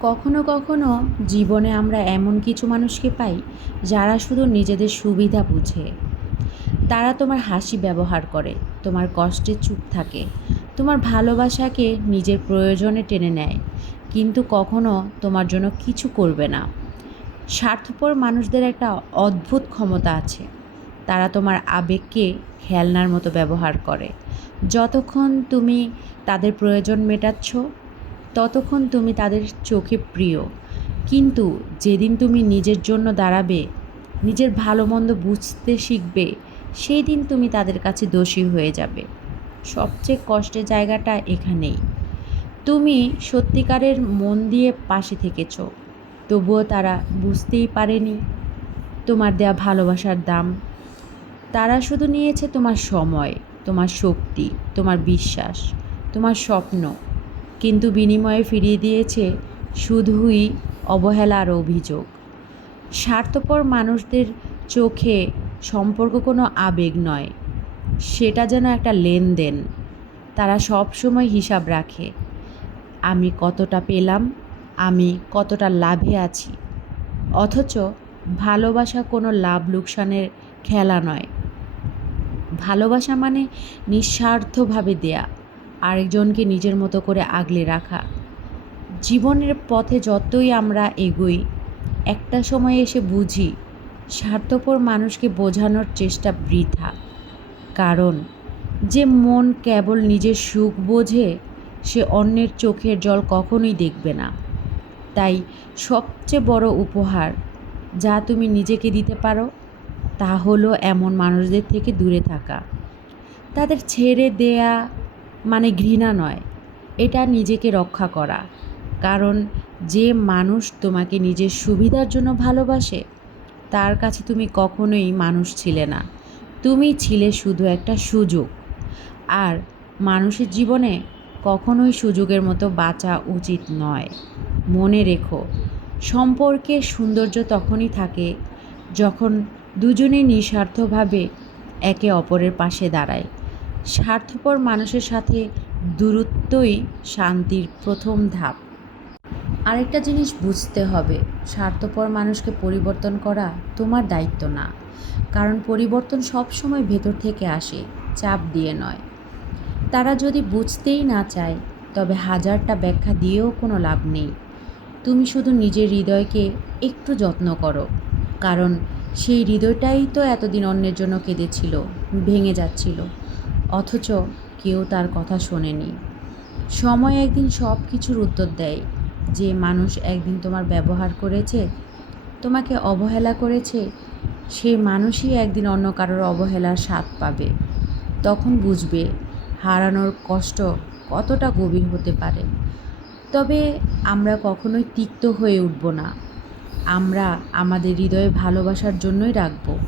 কখনো কখনো জীবনে আমরা এমন কিছু মানুষকে পাই যারা শুধু নিজেদের সুবিধা বুঝে। তারা তোমার হাসি ব্যবহার করে, তোমার কষ্টে চুপ থাকে, তোমার ভালোবাসাকে নিজের প্রয়োজনে টেনে নেয়, কিন্তু কখনো তোমার জন্য কিছু করবে না। স্বার্থপর মানুষদের একটা অদ্ভুত ক্ষমতা আছে। তারা তোমার আবেগকে খেলনার মতো ব্যবহার করে। যতক্ষণ তুমি তাদের প্রয়োজন মেটাচ্ছ, ততক্ষণ তুমি তাদের চোখে প্রিয়। কিন্তু যেদিন তুমি নিজের জন্য দাঁড়াবে, নিজের ভালো মন্দ বুঝতে শিখবে, সেই দিন তুমি তাদের কাছে দোষী হয়ে যাবে। সবচেয়ে কষ্টের জায়গাটা এখানেই। তুমি সত্যিকারের মন দিয়ে পাশে থেকেছ, তবুও তারা বুঝতেই পারেনি তোমার দেয়া ভালোবাসার দাম। তারা শুধু নিয়েছে তোমার সময়, তোমার শক্তি, তোমার বিশ্বাস, তোমার স্বপ্ন, কিন্তু বিনিময়ে ফিরিয়ে দিয়েছে শুধুই অবহেলা আর অভিযোগ। স্বার্থপর মানুষদের চোখে সম্পর্ক কোনো আবেগ নয়, সেটা যেন একটা লেনদেন। তারা সব সময় হিসাব রাখে, আমি কতটা পেলাম, আমি কতটা লাভে আছি। অথচ ভালোবাসা কোনো লাভ লোকসানের খেলা নয়। ভালোবাসা মানে নিঃস্বার্থভাবে দেয়া, আরেকজনকে নিজের মতো করে আগলে রাখা। জীবনের পথে যতই আমরা এগোই, একটা সময় এসে বুঝি স্বার্থপর মানুষকে বোঝানোর চেষ্টা বৃথা। কারণ যে মন কেবল নিজের সুখ বোঝে, সে অন্যের চোখের জল কখনোই দেখবে না। তাই সবচেয়ে বড় উপহার যা তুমি নিজেকে দিতে পারো, তা হলো এমন মানুষদের থেকে দূরে থাকা। তাদের ছেড়ে দেয়া মানে ঘৃণা নয়, এটা নিজেকে রক্ষা করা। কারণ যে মানুষ তোমাকে নিজের সুবিধার জন্য ভালোবাসে, তার কাছে তুমি কখনোই মানুষ ছিলে না, তুমি ছিলে শুধু একটা সুযোগ। আর মানুষের জীবনে কখনোই সুযোগের মতো বাঁচা উচিত নয়। মনে রেখো, সম্পর্কের সৌন্দর্য তখনই থাকে যখন দুজনেই নিঃস্বার্থভাবে একে অপরের পাশে দাঁড়ায়। স্বার্থপর মানুষের সাথে দূরত্বই শান্তির প্রথম ধাপ। আরেকটা জিনিস বুঝতে হবে, স্বার্থপর মানুষকে পরিবর্তন করা তোমার দায়িত্ব না। কারণ পরিবর্তন সবসময় ভেতর থেকে আসে, চাপ দিয়ে নয়। তারা যদি বুঝতেই না চায়, তবে হাজারটা ব্যাখ্যা দিয়েও কোনো লাভ নেই। তুমি শুধু নিজের হৃদয়কে একটু যত্ন করো, কারণ সেই হৃদয়টাই তো এতদিন অন্যের জন্য কেঁদেছিল, ভেঙে যাচ্ছিল, অথচ কেউ তার কথা শোনেনি। সময় একদিন সব কিছুর উত্তর দেয়। যে মানুষ একদিন তোমার ব্যবহার করেছে, তোমাকে অবহেলা করেছে, সেই মানুষই একদিন অন্য কারোর অবহেলার স্বাদ পাবে। তখন বুঝবে হারানোর কষ্ট কতটা গভীর হতে পারে। তবে আমরা কখনোই তিক্ত হয়ে উঠব না। আমরা আমাদের হৃদয়ে ভালোবাসার জন্যই রাখবো।